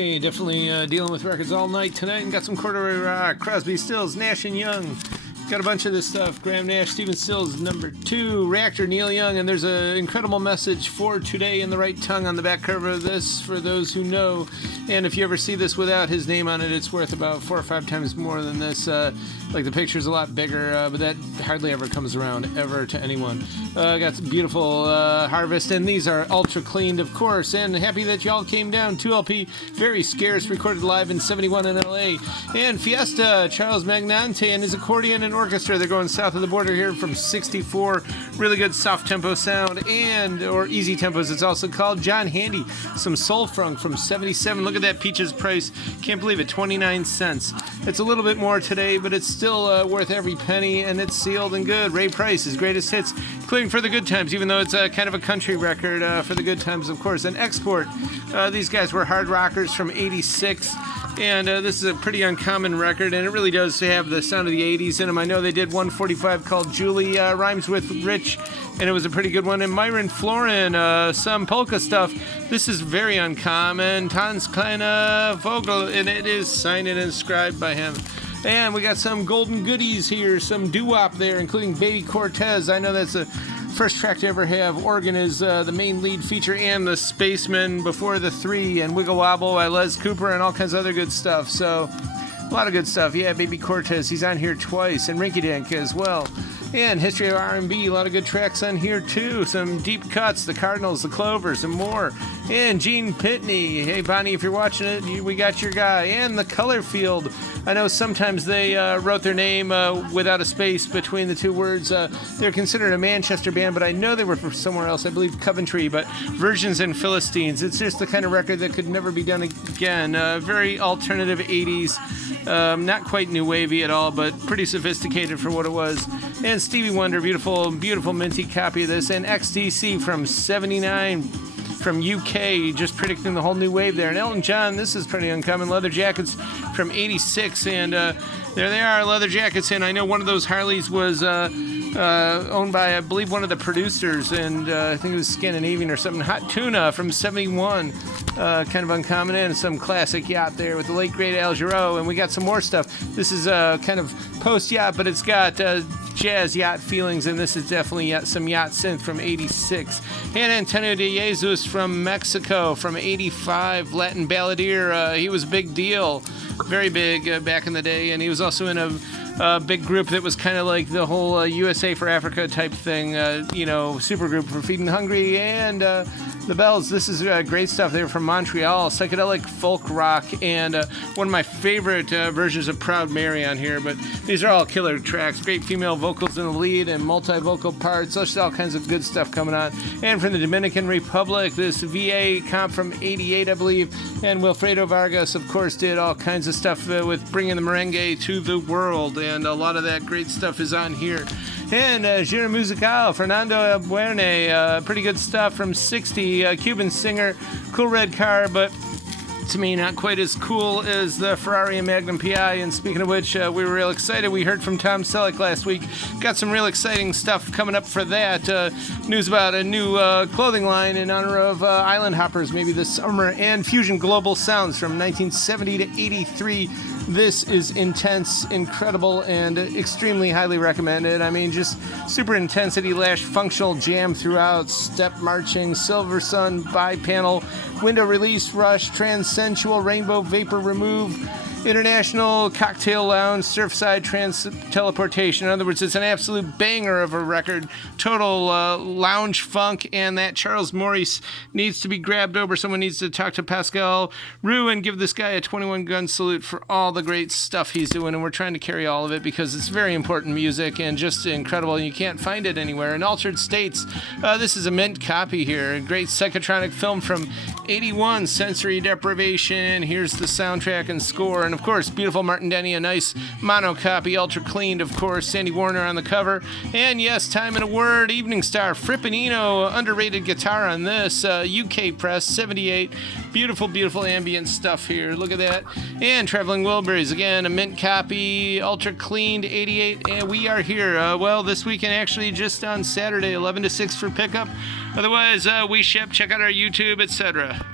Hey, definitely dealing with records all night tonight, and got some corduroy rock, Crosby, Stills, Nash and Young. Got a bunch of this stuff. Graham Nash, Stephen Stills, number 2, Reactor, Neil Young, and there's an incredible message for today in the right tongue on the back cover of this for those who know. And if you ever see this without his name on it, it's worth about 4 or 5 times more than this. Like the picture's a lot bigger, but that hardly ever comes around ever to anyone. Got some beautiful Harvest, and these are ultra cleaned, of course. And happy that y'all came down. 2LP, very scarce, recorded live in '71 in LA. And Fiesta, Charles Magnante and his accordion and orchestra. They're going south of the border here from '64. Really good soft tempo sound, or easy tempos it's also called. John Handy, some soul funk from '77. Look at that Peaches price. Can't believe it, 29 cents. It's a little bit more today, but it's still worth every penny, and it's sealed and good. Ray Price, his greatest hits, including For the Good Times, even though it's kind of a country record. For the Good Times, of course. And Export, these guys were hard rockers from '86. And this is a pretty uncommon record, and it really does have the sound of the 80s in them. I know they did 145 called Julie, rhymes with Rich, and it was a pretty good one. And Myron Florin, some polka stuff. This is very uncommon. Tons Kleine Vogel, and it is signed and inscribed by him. And we got some golden goodies here, some doo-wop there, including Baby Cortez. I know that's the first track to ever have organ is the main lead feature, and the Spaceman Before the 3, and Wiggle Wobble by Les Cooper, and all kinds of other good stuff. So a lot of good stuff. Yeah, Baby Cortez, he's on here twice, and Rinky Dink as well. And History of R&B, a lot of good tracks on here too. Some deep cuts, the Cardinals, the Clovers, and more. And Gene Pitney, hey Bonnie, if you're watching it, we got your guy. And the Color Field. I know sometimes they wrote their name without a space between the two words. They're considered a Manchester band, but I know they were from somewhere else. I believe Coventry, but Virgins and Philistines. It's just the kind of record that could never be done again. Very alternative 80s. Not quite new wavy at all, but pretty sophisticated for what it was. And Stevie Wonder, beautiful, beautiful minty copy of this. And XTC from '79 from UK, just predicting the whole new wave there. And Elton John, this is pretty uncommon. Leather Jackets from '86, and there they are, Leather Jackets. And I know one of those Harleys was owned by, I believe, one of the producers, and I think it was Scandinavian or something. Hot Tuna from '71, kind of uncommon, and some classic yacht there with the late great Al Jarreau. And we got some more stuff. This is kind of post yacht, but it's got jazz yacht feelings, and this is definitely some yacht synth from '86. And Antonio de Jesus from Mexico from '85, Latin balladeer. He was a big deal, very big back in the day, and he was also in a big group that was kind of like the whole USA for Africa type thing, super group for Feeding Hungry, and the Bells. This is great stuff. They were from Montreal, psychedelic folk rock, and one of my favorite versions of Proud Mary on here, but these are all killer tracks. Great female vocals in the lead and multi-vocal parts. There's all kinds of good stuff coming on. And from the Dominican Republic, this VA comp from '88, I believe, and Wilfredo Vargas, of course, did all kinds of stuff with bringing the merengue to the world, and a lot of that great stuff is on here. And Gira Musical, Fernando Buerne, pretty good stuff from '60, Cuban singer, cool red car, but to me not quite as cool as the Ferrari and Magnum PI. And speaking of which, we were real excited. We heard from Tom Selleck last week. Got some real exciting stuff coming up for that. News about a new clothing line in honor of Island Hoppers maybe this summer, and Fusion Global Sounds from 1970 to '83. This is intense, incredible, and extremely highly recommended. I mean, just super intensity lash, functional jam throughout, step marching, silver sun, bi-panel, window release, rush, transsensual, rainbow vapor remove, international cocktail lounge, surfside teleportation. In other words, it's an absolute banger of a record. Total lounge funk, and that Charles Maurice needs to be grabbed over. Someone needs to talk to Pascal Roux and give this guy a 21-gun salute for all the great stuff he's doing, and we're trying to carry all of it because it's very important music and just incredible, and you can't find it anywhere. In Altered States, this is a mint copy here. A great psychotronic film from '81, Sensory Deprivation. Here's the soundtrack and score. And of course, beautiful Martin Denny, a nice mono copy, ultra cleaned, of course. Sandy Warner on the cover. And yes, Time and a Word, Evening Star, Frippinino, underrated guitar on this. UK press, '78. Beautiful, beautiful ambient stuff here. Look at that. And Traveling Wilburys, again, a mint copy, ultra cleaned, '88. And we are here, this weekend, actually, just on Saturday, 11 to 6 for pickup. Otherwise, we ship, check out our YouTube, etc.